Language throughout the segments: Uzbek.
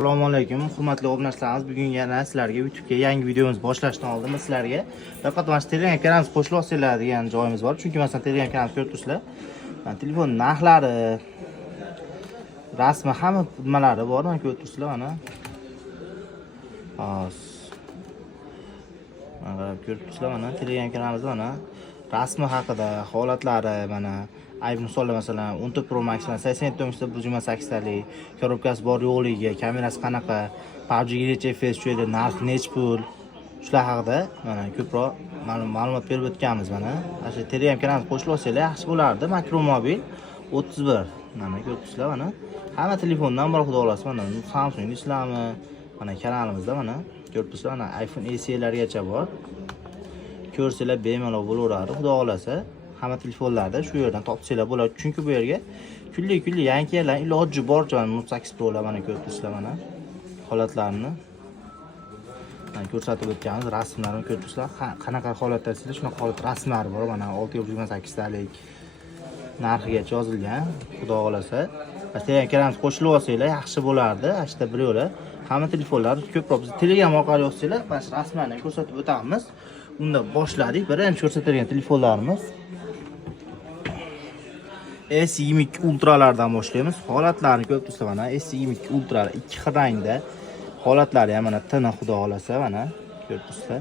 Assalomu alaykum, hurmatli obunachilarimiz. Bugun yana sizlarga YouTube'ga yangi videomiz boshlashdan oldin sizlarga faqat mana shu Telegram kanalimiz qo'shilib olsanglar degan joyimiz bor. Chunki masalan Telegram kanalimizni ko'rib turibsizlar. Telefon narxlari, rasmi hamma nimalari bor. Mana ko'rib turibsizlar mana. Hozir. Mana ko'rib turibsizlar mana Telegram kanalimizda mana rasmi haqida, holatlari mana iPhone masalan 10 Pro Max 80 talik, korobkasi bor yo'qligi, kamerasi qanaqa, PUBG gacha FPS cho'ydi, narxi necha pul, shular haqida mana ko'proq ma'lumot berib o'tganmiz mana. Shu Telegram kanalimizga qo'shilib olsanglar yaxshi bo'lardi. Makromobil 31 mana ko'ribsizlar mana. Hamma telefondan bor xudo xolasa mana Samsung ishlarmi mana kanalimizda mana ko'ribsizlar mana iPhone SElargacha bor. Ko'rsanglar bemalol bo'laveradi xudo xolasa. Hamma telefonlarda shu yerdan topsanglar bo'ladi. Chunki bu yerga kunlik yangilar iloji boricha Note 8 Pro'lar mana ko'rib turibsizlar mana holatlarini. Mana ko'rsatib o'tganmiz, rasmlarni ko'rib turibsizlar. Qanaqa holatda sizlar shunaqa holat rasmlari bor mana 628 talik narxigacha yozilgan. Xudo xolasa, Telegram kanalimiz qo'shilib olsanglar yaxshi bo'lardi. Ashta birolar. Hamma telefonlar ko'proq biz Telegram orqali yozsanglar, mana shu rasmlarni ko'rsatib o'tamiz. Unda boshladik. Birinchi ko'rsatilgan telefonlarimiz S22 Ultralardan boshlaymiz. Holatlarni ko'rib turibsizlar mana S22 Ultra ikki xil rangda. Holatlari ham mana tiniq xudo xolasa mana ko'rib turibsizlar.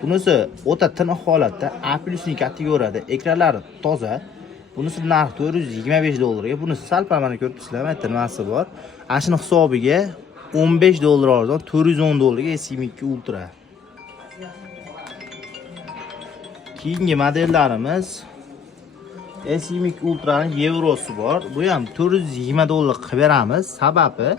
Bunisi o'ta tiniq holatda, A+ning kategoriyada, ekranlari toza. Bunisi narxi $425 ga, bunisi sal mana ko'rib turibsizlar, mana nimasi bor. Ashuni hisobiga $15 arzon, $410 ga S22 Ultra. Keyingi modellarimiz S22 Ultraning yevrosi bor. Bu ham $420 qilib beramiz. Sababi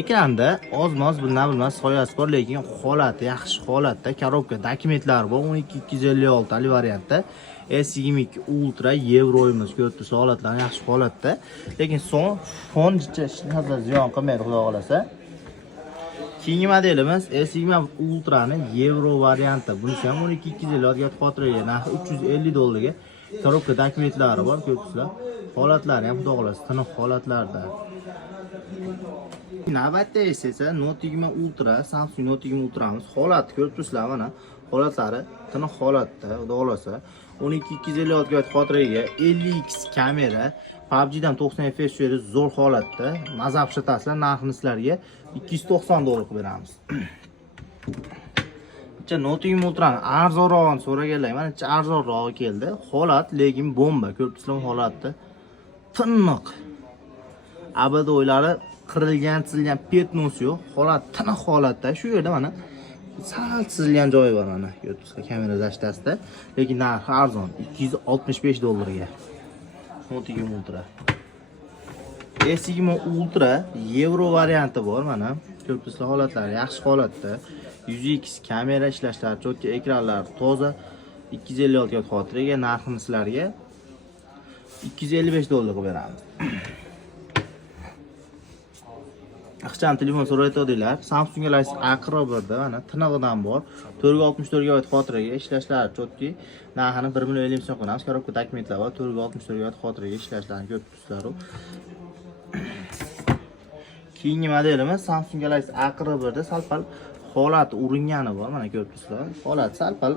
ekranda ozmoz bilmas soyasi bor, lekin holati yaxshi holatda, korobka dokumentlari bor. 12256 talik variantda S22 Ultra yevroyimiz ko'rib turibsiz, holatlari yaxshi holatda. Lekin fon nazar ziyon qilmaydi xudo xolasa. Keyingi modelimiz S20 Ultra'ning yevro varianti. Bunisi ham 12256 ga xotiraga narxi $350 ga. Korobka dokumentlari bor, ko'ribsizlar. Holatlari ham xudo xolasa tiniq holatlarda. Navbatda esa Note 20 Ultra, Samsung Note 20 Ultra'miz holati ko'rib turibsizlar mana. Holatlari tiniq holatda, xudo xolasa 12256 ga xotiraga 50x kamera, PUBG'dan 90 FPS cho'ydi, zo'r holatda. Mazab shitasizlar, narxini sizlarga $290 qilib beramiz. Note 20 Ultra'ni arzonrog'ini so'raganlar, mana arzonrog'i keldi. Holat lekin bomba, ko'rib turibsizlar holatda. Tiniq. Abadoylari qirilgan, chizilgan petnosi yo'q. Holat tiniq holatda. Shu yerda mana sal chizilgan joyi bor mana. Ko'rib turibsizlar kamera zashtasida. Lekin narxi arzon, $265 ga. Note 20 Ultra. S20 Ultra yevro varianti bor mana. Ko'rib turibsizlar holatlari yaxshi holatda. 100x kamera ishlashlari, cho'tka ekranlari toza. 256 ga xotiraga, narxini sizlarga $255 qilib beramiz. Ixcham telefon so'rayotganlar, Samsung Galaxy A41 da mana tinig'idan bor. 464 GB xotiraga ishlashlari cho'tki, narxini 1,50 million qilamiz. Korobka dokumentlar bor, 464 GB xotiraga ishlashlarini ko'rib turibsizlar. Keyingi modelimiz Samsung Galaxy A41 da sal-pal holati uringani bor, mana ko'rib turibsizlar. Holat sal-pal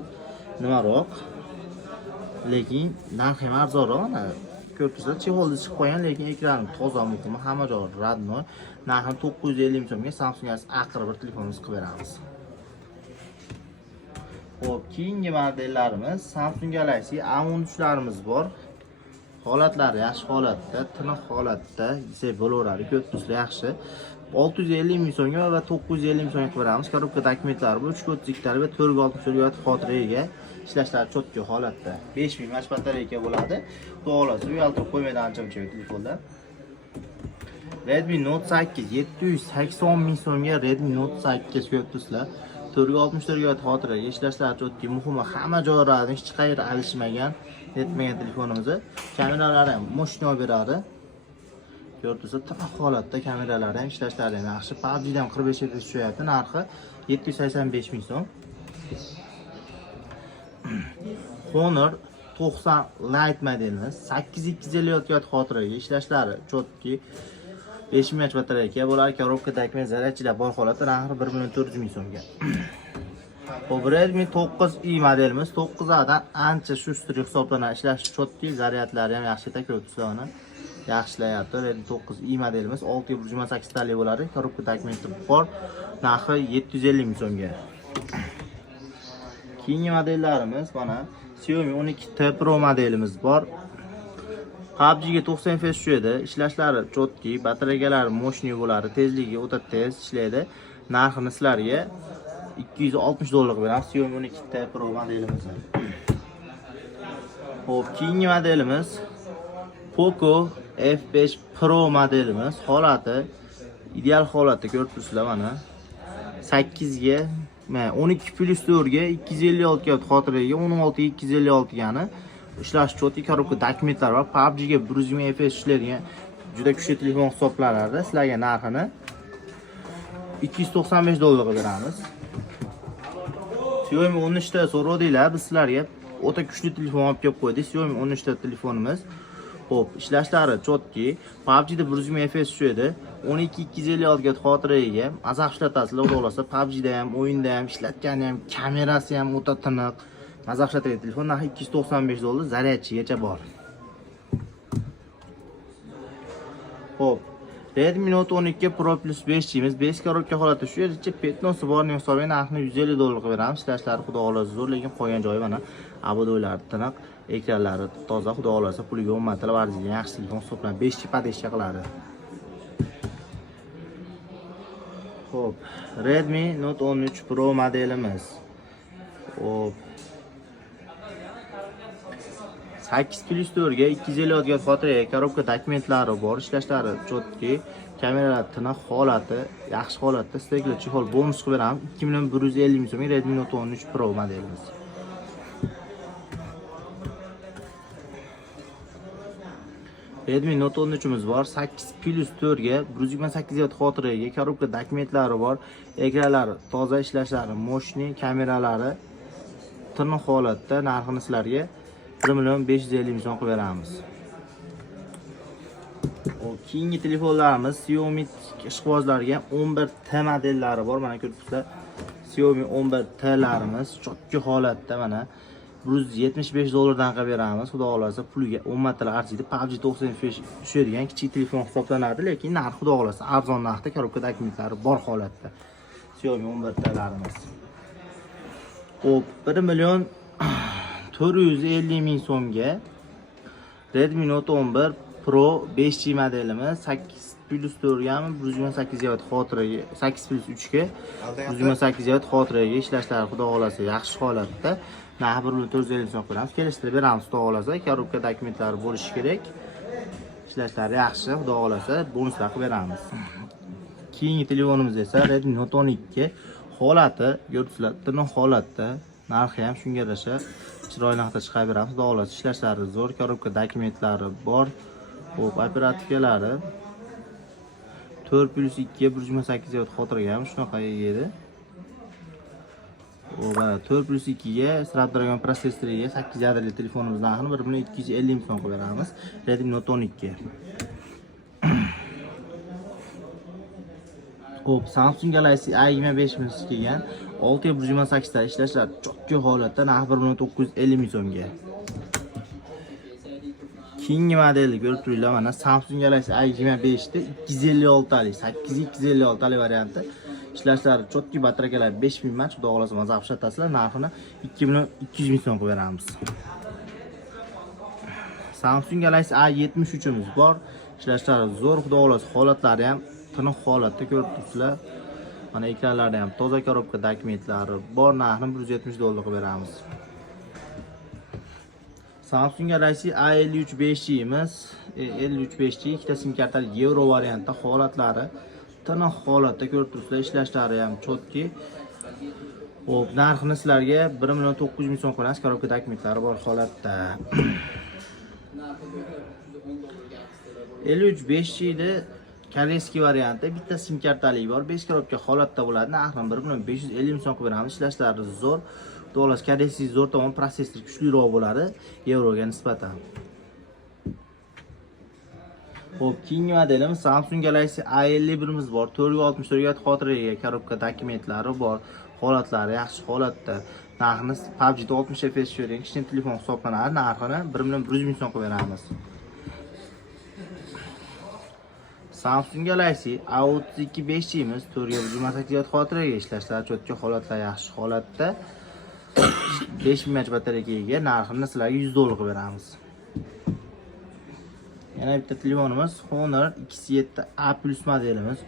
nimaroq, lekin narxi ham arzonroq mana. Ko'rib turibsizlar, chexolda chiqib qolgan, lekin ekrani toza, muhimi hamma joyi radnoy. Narxini $950 ga Samsung Galaxy A41 telefonimizni qilib beramiz. Xo'p, keyingi modellarimiz Samsung Galaxy A13larimiz bor. Holatlari yaxshi holatda, tiniq holatda desak bo'laveradi. Ko'rib turibsizlar yaxshi. $650 ga va $950 ga qilib beramiz. Korobka dokumentlari bu 332 talik va 464 GB xotiraga ishlashlari cho'tka holatda. 5000 mAh batareyka bo'ladi. Xudo xolasa uyaltirib qo'ymaydi ancha-muncha telefonda. Redmi Note 8 $780 ga Redmi Note 8 ko'rib turibsizlar. 464 GB xotiraga ishlashlari cho'tka, muhimi hamma joylarni hech qayerda alishmagan, netmagan telefonimiz. Kameralari ham mo'shno beradi. Ko'rib turibsiz, tiniq holatda kameralari ham ishlashlari ham yaxshi. PUBG'dan 45 FPS tushyapti, narxi $785 Honor 90 Lite modelimiz 8256 GB xotiraga ishlashlari cho'tki. 5000 mAh batareyka bo'lar, korobka takmet zaryadchilar bor holatda narxi 1 400 000 so'mga. Hop, Redmi 9i modelimiz 9A dan ancha shustri hisoblanadi. Ishlashi chotki, zaryadlari ham yaxshi ko'rsatadi uni. Yaxshilayapti. Redmi 9i modelimiz 628 tali bo'ladi. Korobka takmeti bor. Narxi 750 000 so'mga. Keyingi modellarimiz mana Xiaomi 12T Pro modelimiz bor. PUBG ga 90 FPS tushadi. Ishlashlari chotki, batareyalar moshniy bo'ladi, tezligi o'ta tez ishlaydi. Narxini sizlarga $260 beramiz Xiaomi 12T Pro modelimizni. Hop, keyingi modelimiz Poco F5 Pro modelimiz. Holati ideal holatda ko'rib turibsizlar mana. 8 ga 12+4 ga 256 ga xotiraga 16 256 gani ishlash choti korobka dokumentlar va PUBG ga 100 FPS ishlaydigan juda kuchli telefon hisoblanadi. Sizlarga narxini $295 beramiz. Xiaomi 13 ta so'rovdinglar, biz sizlarga o'ta kuchli telefon olib kelib qo'ydik. Xiaomi 13 ta telefonimiz. Hop, ishlashlari chotki, PUBG da 100 FPS tushadi. 12 256 ga xotiraga mazax ishlatasizlar, xudo xolasa PUBG da ham, o'yinda ham ishlatgani ham, kamerasi ham o'ta tiniq. Mazax ishlatadigan telefon narxi $295, zaryadchigacha bor. Hop, Redmi Note 12 Pro Plus 5 imiz 5 korobka holatda shu yergacha petnosi borning hisobiga narxini $150 ga beramiz. Ishlashlari xudo xolasa zo'r, lekin qolgan joyi mana abodoylari tiniq, ekranlari toza, xudo xolasa puliga 10 martalab arziydigan yaxshi telefon hisoblanadi. 5 chip padeshcha qiladi. Hop, Redmi Note 13 Pro modelimiz. Hop, 8+4 ga 256 ga xotiraga korobka dokumentlari bor, ishlashlari chotki, kameralar tiniq, holati yaxshi holatda, stekli chexol bonus qilib beramiz. 2 150 000 so'mga Redmi Note 13 Pro modelimiz. Redmi Note 13 imiz bor, 8+4 ga 128 ga xotiraga korobka dokumentlari bor, ekranlari toza, ishlashlari moshniy, kameralari tiniq holatda, narxini sizlarga 1 550 000 so'm qilib beramiz. Keyingi telefonlarimiz Xiaomi ishqibozlariga 11T modellari bor. Mana ko'ribsizlar. Xiaomi 11T larimiz chotki holatda mana $175 dan qilib beramiz. Xudo xolasa puliga 10 martalar arziydi. PUBG 90 FPS tushadigan kichik telefon hisoblanadi, lekin narxi xudo xolasa arzon narxda, korobka dokumentlari bor holatda. Xiaomi 11T larimiz. Hop, 1 450 000 so'mga Redmi Note 11 Pro 5G modelimiz 8+4 ga 128 GB xotiraga 8+3 ga 128 GB xotiraga ishlashlari xudo xolasa yaxshi holatda. Narxi 1 450 so'm qilamiz. Kelishtirib beramiz xudo xolasa. Korobka dokumentlari bo'lishi kerak. Ishlashlari yaxshi, xudo xolasa bonuslar qilib beramiz. Keyingi telefonimiz esa Redmi Note 12 holati ko'rsizlar, tiniq holatda. Narxi ham shunga yarasha chiroyli narxda chiqarib beramiz. Xudo xolasa ishlashlari zo'r, korobka dokumentlari bor. Hop, operativkalari 4+2 ga 128 GB xotiraga ham shunaqa edi. Hop, 4+2 ga Snapdragon protsessoriga 8 jadrli telefonimiz narxini 1 250 000 so'm qilib beramiz. Redmi Note 12. Hop, Samsung Galaxy A25 miz kelgan 6 ga 128 ta ishlashlar chotki holatda, narxi 1 950 000 so'mga. Keyingi modelni ko'rib turinglar, mana Samsung Galaxy A25 da 256 talik, 8 256 talik varianti. Ishlashlari chotki, batareyalar 5000 mAh, xudo xolasa maza ishlatasizlar. Narxini 2 200 000 so'm qilib beramiz. Samsung Galaxy A73 imiz bor. Ishlashlari zo'r, xudo xolasa holatlari ham tiniq holatda ko'rib turibsizlar. Mana ekranlarda ham toza, korobka dokumentlari bor. Narxini $170 qilib beramiz. Samsung Galaxy A53 5G imiz, 53 5G ikkita sim kartali Euro variantda, holatlari tiniq holatda ko'rib turibsizlar. Ishlashlari ham chotki. Hop, narxini sizlarga 1 900 000 so'm qo'yamiz. Korobka dokumentlari bor holatda. 53 5G da koreyskiy variantda bitta sim kartali bor, 5 korobka holatda bo'ladi. Narxini 1 550 000 so'm qilib beramiz. Ishlashlari zo'r. Do'las koreyskiy zo'r tomon, protsessor kuchliroq bo'ladi Euroga nisbatan. Xo'p, keyingi modelimiz Samsung Galaxy A51 bor. 464 GB xotiraga korobka dokumentlari bor. Holatlari yaxshi holatda. Narxini PUBG'da 60 FPS ko'ring. Kichkina telefon hisoblanadi. Narxini 1,100,000 so'm qilib beramiz. Samsung Galaxy A32 5G'imiz 428 GB xotiraga ishlashlar cho'tka holatlar yaxshi holatda. 5000 mAh batareyaga ega. Narxini sizlarga $100 qilib beramiz. Yana bitta telefonimiz Honor X7A Plus modelimiz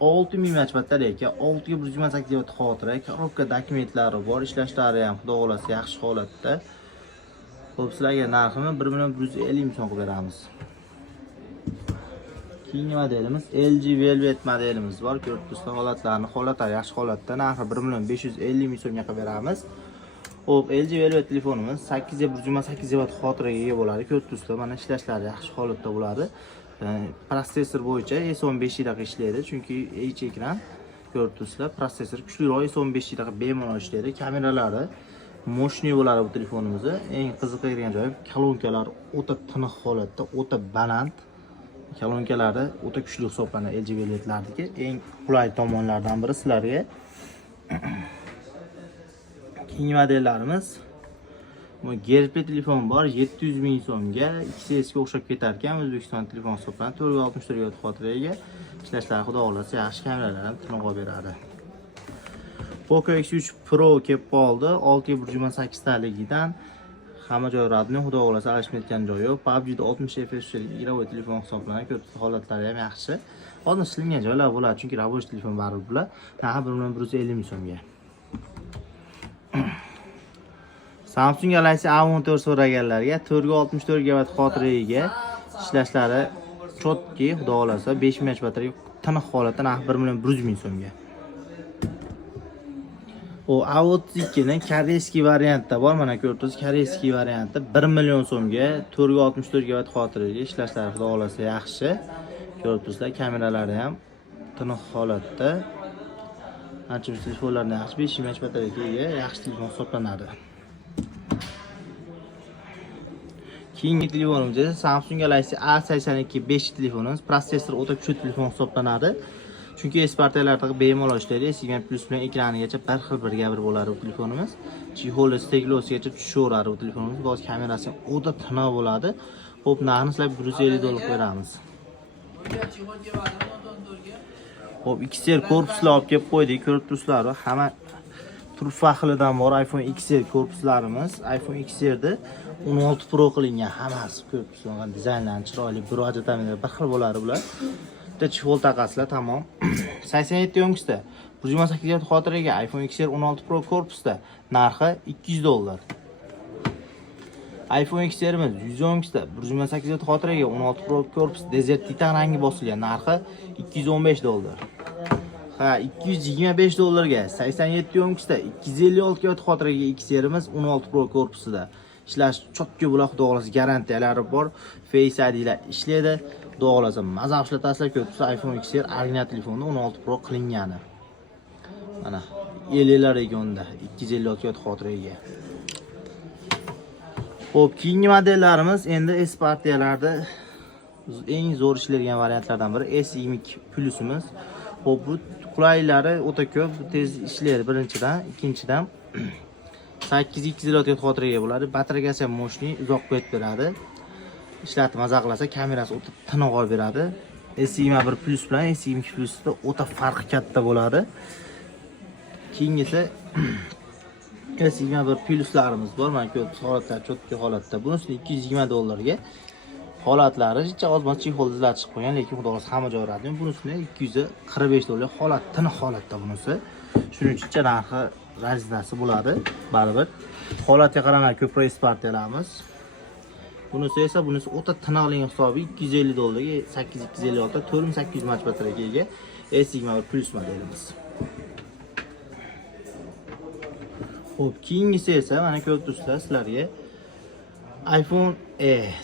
6000 mAh batareyaga 628 GB xotira, korobka dokumentlari bor, ishlashlari ham xudo xolasa yaxshi holatda. Xo'p, sizlarga narxini 1,150,000 so'm qilib beramiz. Keyingi modelimiz LG Velvet modelimiz bor. Ko'rib turibsizlar, holatlari yaxshi holatda. Narxi 1,550,000 so'mga qilib beramiz. Xo'p, LG Velvet telefonimiz 828 GB xotiraga ega bo'ladi. Ko'rib turibsizlar, mana ishlashlari yaxshi holatda bo'ladi. Protsessor bo'yicha S15 yilga ishlaydi, chunki HD ekran. Ko'rib turibsizlar, protsessor kuchliroq S15 yilga bemalol ishlaydi. Kameralari moshniy bo'ladi bu telefonimizni. Eng qiziqadigan joyi kolonkalar o'ta tiniq holatda, o'ta baland. Kolonkalari o'ta kuchli hisoblanadi LG Velvet'lardagi eng qulay tomonlardan biri sizlarga. Keyingi modellarimiz bu GRP telefon bor, 700,000 so'mga XS ga o'xshab ketar ekan. O'zbekiston telefon hisoblanadi. 464 GB xotiraga ishlashlari xudo xolasa yaxshi, kameralar ham tiniq beradi. Poco X3 Pro kelib qoldi. 6,28 taligidan hamma joy radni, xudo xolasa alishmayotgan joyi yo'q. PUBG'da 60 FPS ilovaviy telefon hisoblanadi. Ko'p holatlari ham yaxshi. Hozir ishlangan joylar bo'ladi, chunki ravoch telefon baribir bular. Narxi 1,150,000 so'mga. Samsung Galaxy A14 so'raganlarga 464 GB xotiraga ishlashlari chotki, xudo xolasa 5000 mAh batareya tiniq holatda, narxi 1,100,000 so'mga. O A32 ning koreyskiy variantda bor. Mana ko'rdingiz, koreyskiy variantda 1 million so'mga 464 GB xotiraga ishlashlari xudo xolasa yaxshi. Ko'rdingizlar, kameralari ham tiniq holatda. Ancha telefonlarni yaxshi, 5000 mAh batareyaga ega yaxshi telefon hisoblanadi. Keyingi telefonimiz esa Samsung Galaxy A82 5 telefonimiz. Protsessor o'ta kuchli telefon hisoblanadi. Chunki S-partiyalarda bemalol ishlaydi. S20 Plus bilan ekranigacha bir xil bir gabir bo'ladi bu telefonimiz. Chiholi steklosigacha tushaveradi bu telefonimiz. Boz kamerasi o'ta tiniq bo'ladi. Xo'p, narxini sizlarga $150 beramiz. Xo'p, XR korpuslar olib kelib qo'ydik. Ko'rib turibsizlar, hamma turfa xilidan bor iPhone XR korpuslarimiz. iPhone XR'da 16 Pro qilingan hammasi. Ko'rib turibsizlar, dizaynlari chiroyli, bir ajratamlar bir xil bo'ladi bular. Bitta chihol taqasizlar, tamom. 87 yo'ngsta 128 GB xotiraga iPhone XR 16 Pro korpusda narxi $200. iPhone XR'imiz 100 yo'ngsta 128 GB xotiraga 16 Pro korpus Desert Titan rangi bosilgan, narxi $215. Ha, $225 ga 87 yo'ngsta 256 GB xotiraga XR'imiz 16 Pro korpusida ishlash chotki bo'ladi, xudo xolasa garantiyalari bor. Face ID'lar ishlaydi. Xudo xolasa maza ishlatasizlar. Ko'psa iPhone XR original telefonda 16 Pro qilingani. Mana ellar regionda 256 GB xotiraga. Xo'p, keyingi modellarimiz endi S-partiyalarda eng zo'r ishlaydigan variantlardan biri S22 Plus'imiz. Xo'p, bu qulaylari o'ta ko'p, tez ishlaydi birinchidan, ikkinchidan 8200 GB xotiraga bo'ladi. Batareyasi ham moshniy, uzoq ketib beradi. Ishlatib maza qilsa, kamerasi o'ta tiniq olib beradi. S21 Plus bilan S22 Plusda o'ta farqi katta bo'ladi. Keyingisi S21 Pluslarimiz bor. Mana ko'p holatlar cho'tki holatda. Bunisi $220 ga. Holatlari jicha ozmas chihol izlatib qo'ygan, lekin xudo xolasa hamma joy radmi. Bunisini $245 holat, tiniq holatda bunisi. Shuning uchun narxi razidasi bo'ladi, baribir. Holatga qaramay ko'proq S-partiyalarimiz. Bunisi o'ta tiniqlik hisobi $250 ga 8256 4800 mAh batareyaga ega S21 Plus modelimiz. Xo'p, keyingisi esa mana ko'rib turibsizlar sizlarga iPhone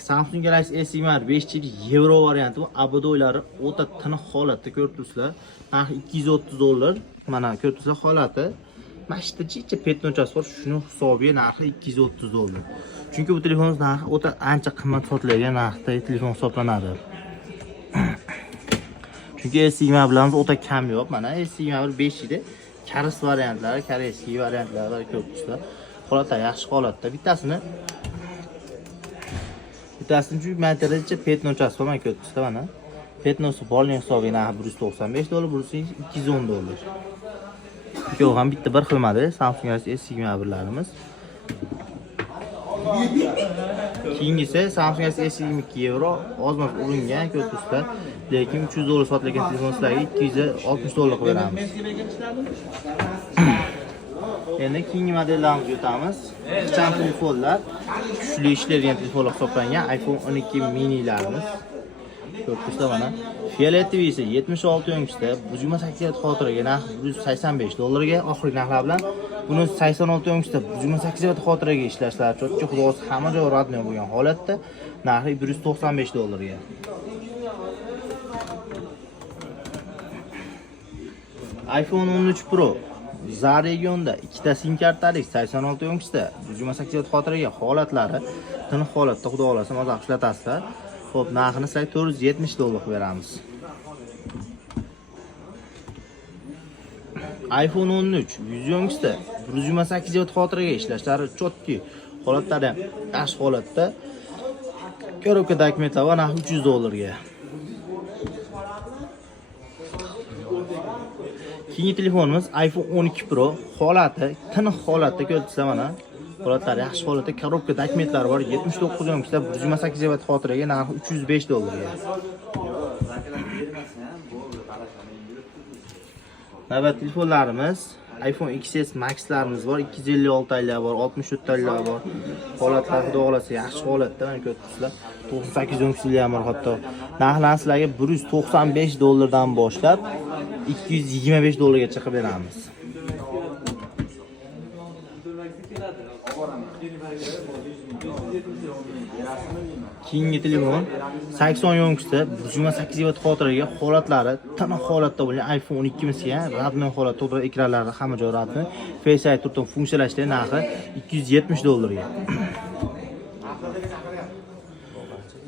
Samsung Galaxy S21 5G Euro varianti bu abudoylari o'ta tiniq holatda ko'rib turibsizlar. Narxi $230. Mana ko'rib turibsizlar holati. Mashta chicha petnochasi bor, shuni hisobiga narxi $230. Chunki bu telefonimiz narxi o'ta ancha qimmat sotiladigan narxda telefon hisoblanadi. Chunki S20 o'ta kam yo'q. Mana S20 5 edi. Karis variantlari, koreyskiy variantlari bor ko'p sizlar. Holatlar yaxshi holatda. Bittasini shu materialcha petnochasi bor, mana ko'rsatdi mana. Petnosi borning hisobiga narxi $195, burisi $210. Ikkovi ham bitta bir xilmadi. Samsung Galaxy S21larimiz. Keyingisi Samsung Galaxy S22 ozmoz uringan ko'rsatdi, lekin $300 sotilgan telefon sizlarga $260 qilib beramiz. Endi keyingi modellarimizga o'tamiz. Kichik telefonlar, kuchli ishlaydigan telefonlar hisoblangan iPhone 12 minilarimiz. Ko'rsatdi mana. Fioletovi esa 76 yo'nalishda, 28 xotiraga narxi $185 ga, oxirgi narxlar bilan buni 86 yo'nalishda 128 xotiraga ishlashlari chotki xudosi hamma joy radniy bo'lgan holatda narxi $195 ga. iPhone 13 Pro Za regionda ikkita sim kartalik 86 yo'nalishda 128 xotiraga holatlari tiniq holatda xudo xolasa mazza ishlatasizlar. Xo'p, narxini sizlarga $470 qilib beramiz. iPhone 13 100 yo'nalishda 128 xotiraga ishlashlari chotki holatlari yaxshi holatda. Korobka dokumentlar va narxi $300 ga. Keyingi telefonimiz iPhone 12 Pro holati tiniq holatda ko'rsatsa mana. Holatlari yaxshi holatda, korobka dokumentlari bor. 79 yo'nalishda 128 xotiraga narxi $305 ga. Navbat telefonlarimiz iPhone XS Max'larimiz bor, 256 taylar bor, 64 taylar bor. Holatlar xudo xolasa yaxshi holatda, mana ko'rsatibsizlar. 98 yo'nalishli ham bor hatto. Narxlarni sizlarga $195 dan boshlab $225 gacha qilib beramiz. Keyingi telefon 80 yo'nalishda 128 xotiraga holatlari tiniq holatda bo'lgan iPhone 12 misiga radniy holatda to'g'ri ekranlari hamma joy radniy. Face ID turgan funksiyalashlar narxi $270 ga.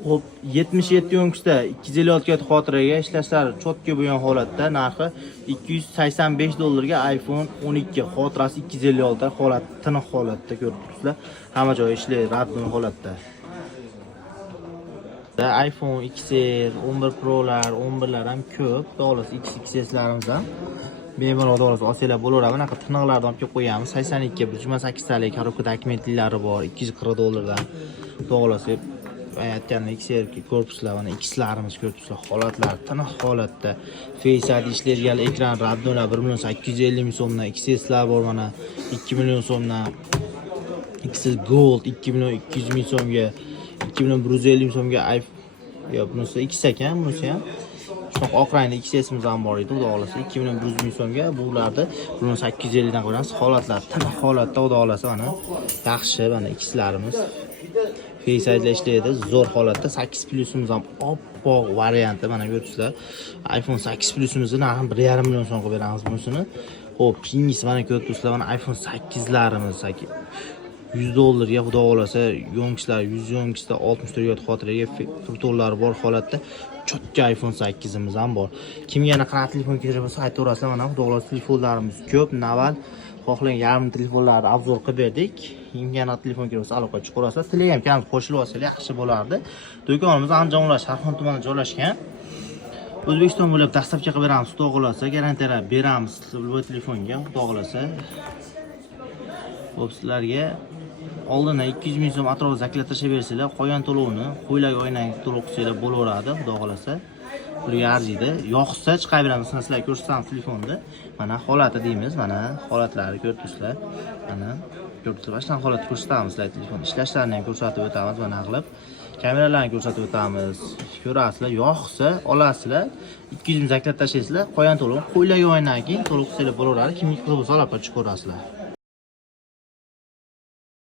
Hop 77 yo'nalishda 256 xotiraga ishlashlari chotki bo'lgan holatda narxi $285 ga iPhone 12 xotirasi 256 holat tiniq holatda ko'rib turibsizlar. Hamma joyi ishlaydi radniy holatda. iPhone XR, 11 Pro'lar, 11'lar ham ko'p. Xolos XXS'larimiz ham bemalol xolos olsanglar bo'laveradi. Bunaqa tiniqlardan olib kelib qo'yamiz. 82 128 talik korobka dokumentlari bor, $240 dan. Xolos aytganda XR korpuslar va X'larimiz ko'rsatuvlar holatlar tiniq holatda. Face ID ishlaydigan ekran radnilar 1.850 so'mdan, XS'lar bor mana 2 million so'mdan. XS Gold 2.200 so'mga, 2.150 so'mga iPhone. Yo'q, bunisi X ekan, bunisi ham. Shunaqa oq rangli XS'imiz ham bor edi, xudo xolasa 2.100 so'mga. Bularni 1.850 dan qo'yamiz. Holatlar tiniq holatda, xudo xolasa mana yaxshi mana X'larimiz. Face ID ishlaydi, zo'r holatda. 8 plusimiz ham oppoq varianti mana ko'rsizlar. iPhone 8 plusimizni narxi 1.5 million so'm qilib beramiz bunisini. Xo'p, keyingisi mana ko'rsizlar, mana iPhone 8'larimiz $100 ga xudo xolasa yo'nalishlar 100 yo'nalishda 64 xotiraga filtrlar bor holatda. Chotki iPhone 8'imiz ham bor. Kimga yana qanaqa telefon kerak bo'lsa aytaverasizlar, mana xudo xolasa telefonlarimiz ko'p. Naval xohlagan yarim telefonlarni obzor qilib berdik. Kimga yana telefon kerak bo'lsa aloqa chiqarasizlar. Telegram kanalga qo'shilib olsangiz yaxshi bo'lardi. Do'konimiz Andijon viloyati Sharxon tumanida joylashgan. O'zbekiston bo'ylab dastavka qilib beramiz, xudo xolasa garantiyalar beramiz bu telefonga, xudo xolasa. Xo'p, sizlarga oldindan 200 ming so'm atrofida zakat tashlab bersanglar, qolgan to'lovni qo'ylarga o'ynang to'lov qilsanglar bo'laveradi, xudo xolasa. Pulga arziydi. Yo'qsa chiqaveramiz, sizlarga ko'rsatamiz telefonda. Mana holati deymiz, mana holatlari ko'ribsizlar. Mana ko'ribsizlar, boshqa holatni ko'rsatamiz sizlarga telefon ishlashlarini ham ko'rsatib o'tamiz, mana qilib. Kameralarni ko'rsatib o'tamiz. Ko'rasizlar, yo'qsa olasizlar, 200 ming zakat tashlaysizlar, qolgan to'lovni qo'ylarga o'ynang, to'lov qilsanglar bo'laveradi. Kimga qiziq bo'lsa aloqa chiqarasizlar.